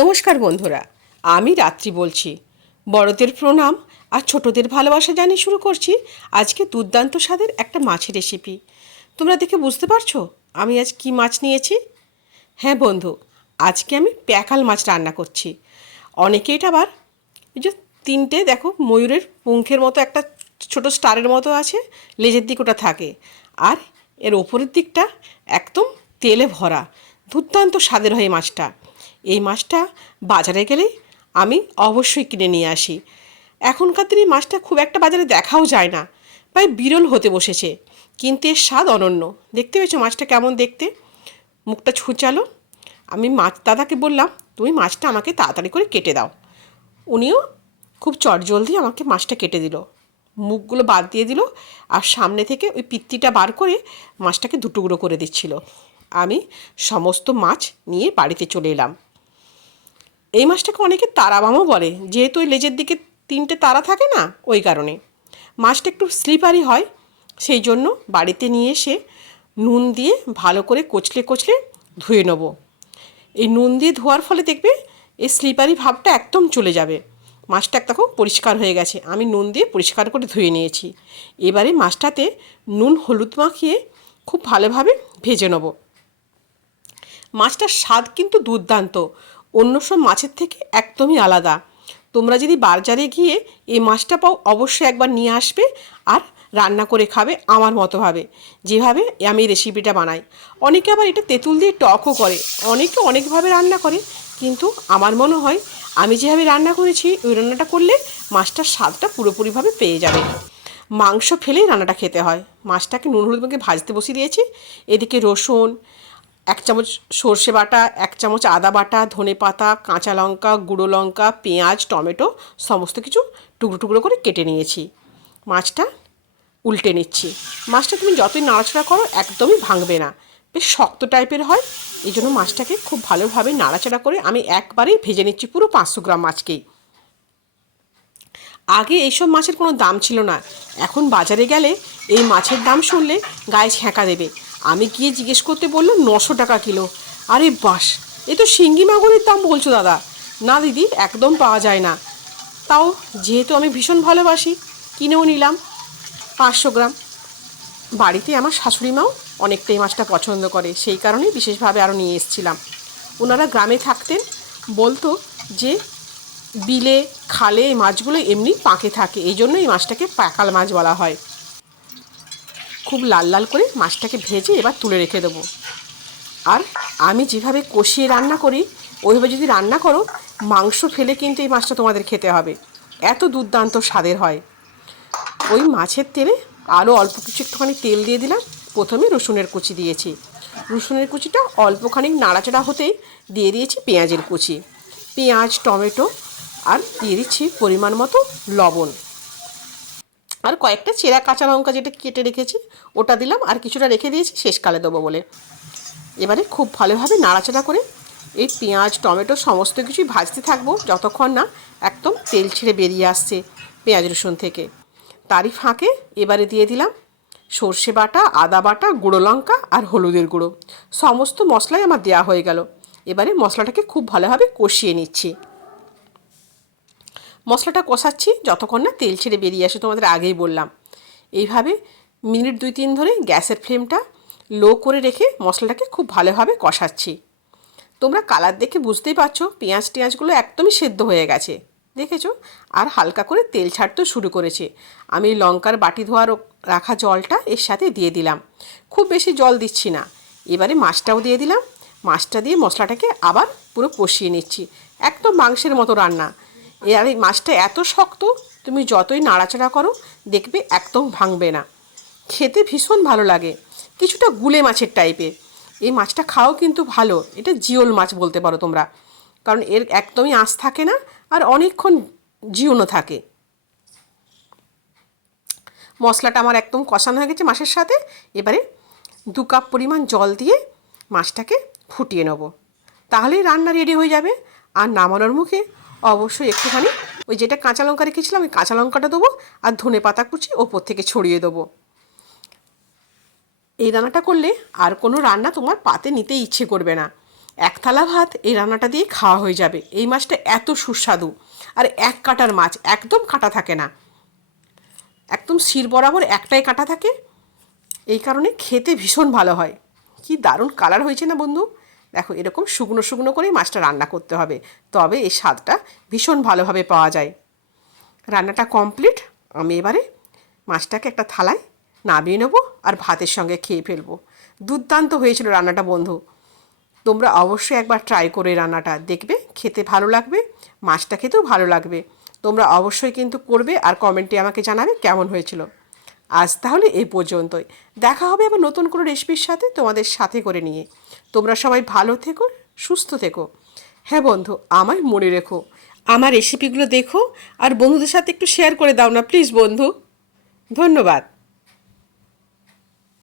নমস্কার বন্ধুরা, আমি রাত্রি বলছি। বড়দের প্রণাম আর ছোটদের ভালোবাসা জানিয়ে শুরু করছি আজকে দুর্দান্ত স্বাদের একটা মাছের রেসিপি। তোমরা দেখে বুঝতে পারছো আমি আজ কি মাছ নিয়েছি? হ্যাঁ বন্ধু, আজকে আমি প্যাকাল মাছ রান্না করছি। অনেকে এটা আবার এই যে তিনটে দেখো ময়ূরের পুঙ্খের মতো একটা ছোট স্টারের মতো আছে, লেজের দিক ওটা থাকে, আর এর ওপরের দিকটা একদম তেলে ভরা। দুর্দান্ত স্বাদের হয় এই মাছটা। এই মাছটা বাজারে গেলেই আমি অবশ্যই কিনে নিয়ে আসি। এখনকার দিনে মাছটা খুব একটা বাজারে দেখাও যায় না, প্রায় বিরল হতে বসেছে, কিন্তু এর স্বাদ অনন্য। দেখতে পেয়েছো মাছটা কেমন দেখতে? মুখটা ছুঁচালো। আমি মাছ দাদাকে বললাম, তুমি মাছটা আমাকে তাড়াতাড়ি করে কেটে দাও। উনিও খুব চটজলদি আমাকে মাছটা কেটে দিল, মুখগুলো বাদ দিয়ে দিল, আর সামনে থেকে ওই পিত্তিটা বার করে মাছটাকে দুটুকরো করে দিচ্ছিল। আমি সমস্ত মাছ নিয়ে বাড়িতে চলে এলাম। এই মাছটাকে অনেকে তারা মামও বলে, যেহেতু ওই লেজের দিকে তিনটে তারা থাকে না, ওই কারণে মাছটা একটু স্লিপারি হয়। সেই জন্য বাড়িতে নিয়ে এসে নুন দিয়ে ভালো করে কচলে কচলে ধুয়ে নেব। এই নুন দিয়ে ধোয়ার ফলে দেখবে এই স্লিপারি ভাবটা একদম চলে যাবে। মাছটা দেখো পরিষ্কার হয়ে গেছে, আমি নুন দিয়ে পরিষ্কার করে ধুয়ে নিয়েছি। এবারে মাছটাতে নুন হলুদ মাখিয়ে খুব ভালোভাবে ভেজে নেব। মাছটার স্বাদ কিন্তু দুর্দান্ত, অন্য সব মাছের থেকে একদমই আলাদা। তোমরা যদি বাজারে গিয়ে এই মাছটা পাও অবশ্যই একবার নিয়ে আসবে আর রান্না করে খাবে আমার মতোভাবে, যেভাবে আমি রেসিপিটা বানাই। অনেকে আবার এটা তেঁতুল দিয়ে টকও করে, অনেকে অনেকভাবে রান্না করে, কিন্তু আমার মনে হয় আমি যেভাবে রান্না করেছি ওই রান্নাটা করলে মাছটার স্বাদটা পুরোপুরিভাবে পেয়ে যাবে। মাংস ফেলেই রান্নাটা খেতে হয়। মাছটাকে নুন হলুদ মেখে ভাজতে বসিয়ে দিয়েছি। এদিকে রসুন, 1 চামচ সর্ষে বাটা, 1 চামচ আদা বাটা, ধনে পাতা, কাঁচা লঙ্কা, গুঁড়ো লঙ্কা, পেঁয়াজ, টমেটো সমস্ত কিছু টুকরো টুকরো করে কেটে নিয়েছি। মাছটা উল্টে নিচ্ছি। মাছটা তুমি যতই নাড়াচাড়া করো একদমই ভাঙবে না, বেশ শক্ত টাইপের হয়। এই জন্য মাছটাকে খুব ভালোভাবে নাড়াচাড়া করে আমি একবারেই ভেজে নিচ্ছি পুরো 500 গ্রাম মাছকেই। আগে এইসব মাছের কোনো দাম ছিল না, এখন বাজারে গেলে এই মাছের দাম শুনলে গায়ে ছ্যাঁকা দেবে। আমি গিয়ে জিজ্ঞেস করতে বললো 900 টাকা কিলো। আরে বাস, এ তো শিঙ্গি মাগুরের দাম বলছো দাদা। না দিদি, একদম পাওয়া যায় না। তাও যেহেতু আমি ভীষণ ভালোবাসি, কিনেও নিলাম 500 গ্রাম। বাড়িতে আমার শাশুড়ি মাও অনেকটাই মাছটা পছন্দ করে, সেই কারণেই বিশেষভাবে আরও নিয়ে এসেছিলাম। ওনারা গ্রামে থাকতেন, বলতো যে বিলে খালে এই মাছগুলো এমনি পাঁকে থাকে, এই জন্য এই মাছটাকে প্যাকাল মাছ বলা হয়। খুব লাল লাল করে মাছটাকে ভেজে এবার তুলে রেখে দেবো। আর আমি যেভাবে কষিয়ে রান্না করি ওইভাবে যদি রান্না করো, মাংস ফেলে কিন্তু এই মাছটা তোমাদের খেতে হবে, এত দুর্দান্ত স্বাদের হয়। ওই মাছের তেলে আরও অল্প কিছু একটুখানি তেল দিয়ে দিলাম। প্রথমে রসুনের কুচি দিয়েছি, রসুনের কুচিটা অল্পখানি নাড়াচাড়া হতেই দিয়ে দিয়েছি পেঁয়াজের কুচি, পেঁয়াজ, টমেটো, আর দিয়ে দিচ্ছি পরিমাণ মতো লবণ, আর কয়েকটা চেরা কাঁচা লঙ্কা যেটা কেটে রেখেছি ওটা দিলাম, আর কিছুটা রেখে দিয়েছি শেষকালে দেবো বলে। এবারে খুব ভালোভাবে নাড়াচাড়া করে এই পেঁয়াজ, টমেটো সমস্ত কিছুই ভাজতে থাকবো যতক্ষণ না একদম তেল ছেড়ে বেরিয়ে আসছে পেঁয়াজ রসুন থেকে। তারই ফাঁকে এবারে দিয়ে দিলাম সর্ষে বাটা, আদা বাটা, গুঁড়ো লঙ্কা আর হলুদের গুঁড়ো। সমস্ত মশলাই আমার দেওয়া হয়ে গেল। এবারে মশলাটাকে খুব ভালোভাবে কষিয়ে নিচ্ছি। মশলাটা কষাচ্ছি যতক্ষণ না তেল ছেড়ে বেরিয়ে আসে, তোমাদের আগেই বললাম। এইভাবে মিনিট 2-3 ধরে গ্যাসের ফ্লেমটা লো করে রেখে মশলাটাকে খুব ভালোভাবে কষাচ্ছি। তোমরা কালার দেখে বুঝতেই পারছো পেঁয়াজ টেঁয়াজগুলো একদমই সেদ্ধ হয়ে গেছে, দেখেছো? আর হালকা করে তেল ছাড়তেও শুরু করেছে। আমি লঙ্কার বাটি ধোয়ার রাখা জলটা এর সাথে দিয়ে দিলাম, খুব বেশি জল দিচ্ছি না। এবারে মাছটাও দিয়ে দিলাম, মাছটা দিয়ে মশলাটাকে আবার পুরো কষিয়ে নিচ্ছি, একদম মাংসের মতো রান্না। আর এই মাছটা এত শক্ত, তুমি যতই নাড়াচাড়া করো দেখবে একদম ভাঙবে না, খেতে ভীষণ ভালো লাগে, কিছুটা গুলে মাছের টাইপের। এই মাছটা খাও কিন্তু ভালো, এটা জিওল মাছ বলতে পারো তোমরা, কারণ এর একদমই আঁশ থাকে না আর অনেকক্ষণ জিওনো থাকে। মশলাটা আমার একদম কষানো হয়ে গেছে মাছের সাথে। এবারে 2 কাপ পরিমাণ জল দিয়ে মাছটাকে ফুটিয়ে নেব, তাহলেই রান্না রেডি হয়ে যাবে। আর নামানোর মুখে অবশ্যই একটুখানি ওই যেটা কাঁচা লঙ্কা রেখেছিলাম ওই কাঁচা লঙ্কাটা দেবো, আর ধনে পাতা কুচি ওপর থেকে ছড়িয়ে দেবো। এই রান্নাটা করলে আর কোনো রান্না তোমার পাতে নিতে ইচ্ছে করবে না, এক থালা ভাত এই রান্নাটা দিয়ে খাওয়া হয়ে যাবে। এই মাছটা এত সুস্বাদু, আর এক কাটার মাছ, একদম কাটা থাকে না, একদম শির বরাবর একটাই কাটা থাকে, এই কারণে খেতে ভীষণ ভালো হয়। কি দারুণ কালার হয়েছে না বন্ধু? দেখো, এরকম শুকনো শুকনো করেই মাছটা রান্না করতে হবে, তবে এই স্বাদটা ভীষণ ভালোভাবে পাওয়া যায়। রান্নাটা কমপ্লিট। আমি এবারে মাছটাকে একটা থালায় নামিয়ে নেবো আর ভাতের সঙ্গে খেয়ে ফেলবো। দুর্দান্ত হয়েছিল রান্নাটা বন্ধু। তোমরা অবশ্যই একবার ট্রাই করে রান্নাটা দেখবে, খেতে ভালো লাগবে, মাছটা খেতেও ভালো লাগবে। তোমরা অবশ্যই কিন্তু করবে আর কমেন্টে আমাকে জানাবে কেমন হয়েছিল। আজ তাহলে এই পর্যন্তই। দেখা হবে আবার নতুন কোনো রেসিপির সাথে, তোমাদের সাথে করে নিয়ে। তোমরা সবাই ভালো থেকো, সুস্থ থেকো। হ্যাঁ বন্ধু, আমায় মনে রেখো, আমার রেসিপিগুলো দেখো আর বন্ধুদের সাথে একটু শেয়ার করে দাও না প্লিজ বন্ধু। ধন্যবাদ।